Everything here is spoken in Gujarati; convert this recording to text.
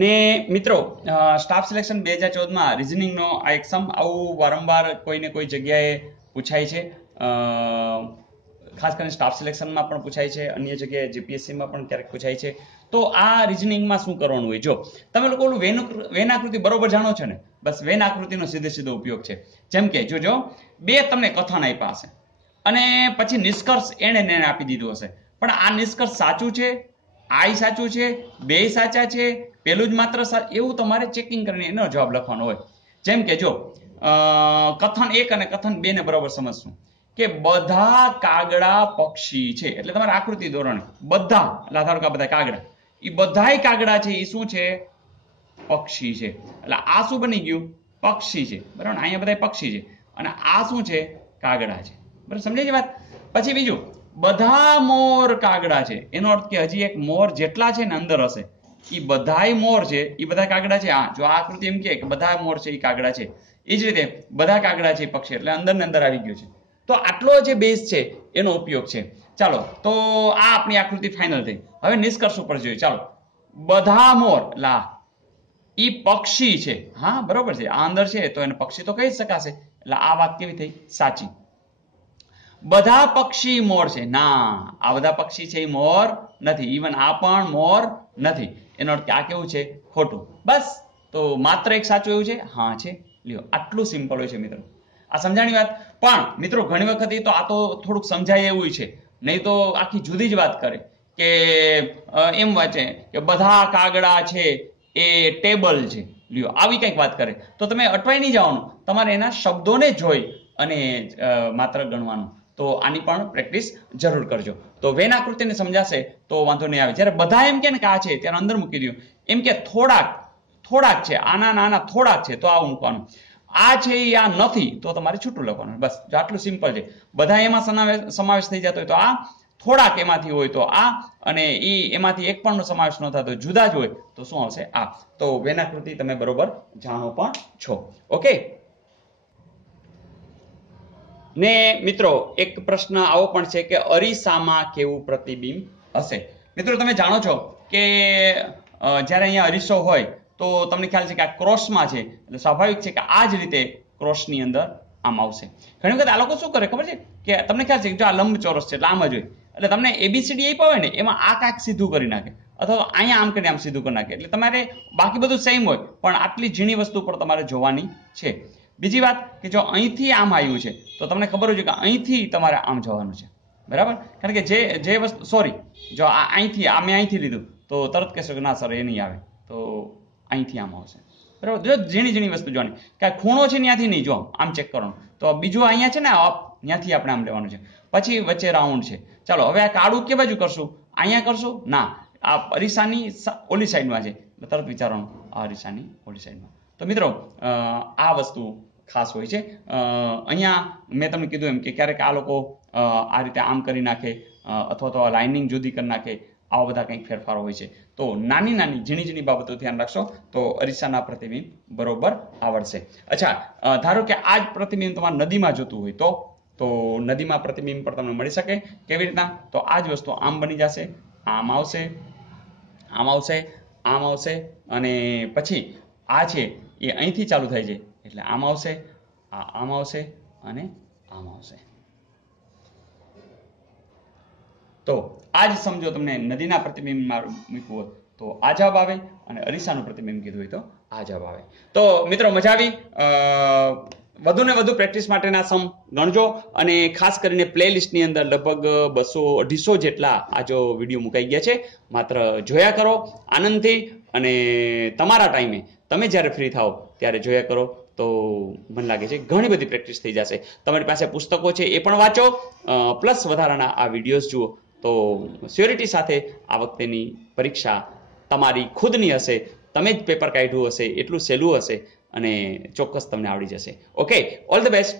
ને મિત્રો સ્ટાફ સિલેક્શન 2014 માં રીઝનિંગ નો આ એક્ઝામ આવું વારંવાર કોઈને કોઈ જગ્યાએ પૂછાય છે, ખાસ કરીને સ્ટાફ સિલેક્શનમાં પણ પૂછાય છે, અન્ય જગ્યાએ જીપીએસસીમાં પણ ક્યારેક પૂછાય છે. તો આ રીઝનિંગમાં શું કરવાનું હોય? જો તમે લોકો વેન આકૃતિ બરોબર જાણો છો ને, બસ વેન આકૃતિનો સીધો ઉપયોગ છે. જેમ કે જોજો, બે તમને કથન આપ્યા હશે અને પછી નિષ્કર્ષ એને આપી દીધું હશે, પણ આ નિષ્કર્ષ સાચું છે, આ સાચું છે, બે સાચા છે, પેલું જ માત્ર એવું તમારે ચેકિંગ કરીને એનો જવાબ લખવાનો હોય. જેમ કે જો કથન 1 અને કથન 2 ને બરોબર સમજશું કે બધા કાગડા પક્ષી છે, એટલે તમારે આકૃતિ દોરવાની. બધા એટલે ધારો કે બધા કાગડા, એ બધાય કાગડા છે, એ શું છે? પક્ષી છે. એટલે આ શું બની ગયું? પક્ષી છે, બરાબર. અહીંયા બધા પક્ષી છે અને આ શું છે? કાગડા છે, બરાબર. સમજાય છે વાત? પછી બીજું, બધા મોર કાગડા છે, એનો અર્થ કે હજી એક મોર જેટલા છે ને અંદર હશે, એ બધાય મોર છે, એ બધા કાગડા છે. હા, જો આ આકૃતિ એમ કે બધા મોર છે એ કાગડા છે, એ જ રીતે બધા કાગડા છે પક્ષી, એટલે અંદર ને અંદર આવી ગયું છે. તો આટલો જે બેઝ છે એનો ઉપયોગ છે. ચાલો, તો આ આપણી આકૃતિ ફાઇનલ થઈ. હવે નિષ્કર્ષ ઉપર જોઈએ. ચાલો, બધા મોર લા ઈ પક્ષી છે. હા, બરોબર છે, આ અંદર છે તો એને પક્ષી તો કહી શકાશે, એટલે આ વાત કેવી થઈ? સાચી. બધા પક્ષી મોર છે, ના, આ બધા પક્ષી છે એ મોર નથી, ઇવન આ પણ મોર નથી. એનો અર્થ આ કેવું છે? ખોટું. બસ, તો માત્ર એક સાચું એવું છે. હા છે, લ્યો, આટલું સિમ્પલ હોય છે મિત્રો. આ સમજાણી વાત. પણ મિત્રો ઘણી વખત તો આ તો થોડુંક સમજાય એવું છે, નહીં તો આખી જુદી જ વાત કરે કે એમ વાંચે કે બધા કાગડા છે એ ટેબલ છે, લ્યો, આવી કંઈક વાત કરે તો તમે અટવાઈ નહીં જવાનું, તમારે એના શબ્દોને જોઈ અને માત્ર ગણવાનું. તો આની પણ પ્રેક્ટિસ જરૂર કરજો, તો વેન આકૃતિને સમજાશે તો વાંધો નહીં આવે. જ્યારે બધા એમ કે ને કે આ છે, ત્યારે અંદર મૂકી દો. એમ કે થોડાક છે, આના નાના થોડાક છે, તો આવું મૂકવાનું. આ છે એ આ નથી, તો તમારે છૂટું લખવાનું. બસ, જો આટલું સિમ્પલ છે. બધા એમાં સમાવેશ થઈ જતો હોય તો આ, થોડાક એમાંથી હોય તો આ, અને એમાંથી એક પણ સમાવેશ ન થતો જુદા જ હોય તો શું આવશે? આ. તો વેન આકૃતિ તમે બરોબર જાણો પણ છો. ઓકે. ને મિત્રો એક પ્રશ્ન આવો પણ છે કે અરીસામાં કેવું પ્રતિબિંબ હશે? મિત્રો તમે જાણો છો કે જ્યારે અહીંયા અરીસો હોય તો તમને ખ્યાલ છે કે આ ક્રોસમાં છે, એટલે સ્વાભાવિક છે કે આ જ રીતે ક્રોસની અંદર આમ આવશે. ઘણી વખત આ લોકો શું કરે ખબર છે કે તમને ખ્યાલ છે કે જો આ લંબચોરસ છે એટલે આમ જ હોય, એટલે તમને ABCD આપ્યા હોય ને એમાં આ કાંઈક સીધું કરી નાખે, અથવા અહીંયા આમ કરીને આમ સીધું કરી નાખે. એટલે તમારે બાકી બધું સેમ હોય પણ આટલી ઝીણી વસ્તુ પર તમારે જોવાની છે. બીજી વાત કે જો અહીંથી આમ આવ્યું છે તો તમને ખબર હોય છે કે અહીંથી તમારે આમ જવાનું છે, બરાબર. કારણ કે જે વસ્તુ, સોરી, જો આ અહીંથી આ મેં અહીંથી લીધું તો તરત કહેશો કે ના સર એ નહીં આવે, તો અહીંથી આમ આવશે, બરાબર. જો ઝીણી વસ્તુ જોવાની, કે ખૂણો છે ત્યાંથી નહીં, જો આમ ચેક કરવાનું. તો બીજું અહીંયા છે ને અપ, ત્યાંથી આપણે આમ લેવાનું છે. પછી વચ્ચે રાઉન્ડ છે. ચાલો, હવે આ કાળું કે બાજુ કરશું? અહીંયા કરશું? ના, આ અરીસાની ઓલી સાઈડમાં છે, તરત વિચારવાનું આ અરીસાની ઓલી સાઈડમાં. તો મિત્રો આ વસ્તુ ખાસ હોય છે. અહીંયા મેં તમને કીધું એમ કે ક્યારેક આ લોકો આ રીતે આમ કરી નાખે, અથવા તો લાઇનિંગ જુદી કરી નાખે, આવા બધા કંઈક ફેરફારો હોય છે. તો નાની ઝીણી બાબતો ધ્યાન રાખશો તો અરીસાના પ્રતિબિંબ બરોબર આવડશે. અચ્છા, ધારો કે આ જ પ્રતિબિંબ તમારે નદીમાં જોતું હોય તો નદીમાં પ્રતિબિંબ પણ તમને મળી શકે. કેવી રીતના? તો આ જ વસ્તુ આમ બની જશે, આમ આવશે, આમ આવશે, આમ આવશે, અને પછી આ છે એ અહીંથી ચાલુ થાય છે, એટલે આમ આવશે, આમ આવશે અને આમ આવશે. તો આ જ સમજો તમને નદીના પ્રતિબિંબ મૂકવું હોય તો આ જવાબ આવે, અને અરીસાનું પ્રતિબિંબ કીધું હોય તો આ જવાબ આવે. તો મિત્રો મજા આવી. વધુ ને વધુ પ્રેક્ટિસ માટેના સમ ગણજો, અને ખાસ કરીને પ્લેલિસ્ટની અંદર લગભગ 200-250 જેટલા આ જો વિડીયો મુકાઈ ગયા છે. માત્ર જોયા કરો આનંદથી, અને તમારા ટાઈમે તમે જ્યારે ફ્રી થાઓ ત્યારે જોયા કરો તો મને લાગે છે ઘણી બધી પ્રેક્ટિસ થઈ જશે. તમારી પાસે પુસ્તકો છે એ પણ વાંચો, પ્લસ વધારાના આ વિડીયોઝ જુઓ, તો સ્યોરિટી સાથે આ વખતેની પરીક્ષા તમારી ખુદની હશે. તમે જ પેપર કાઢ્યું હશે, એટલું સહેલું હશે અને ચોક્કસ તમને આવડી જશે. Okay, all the best.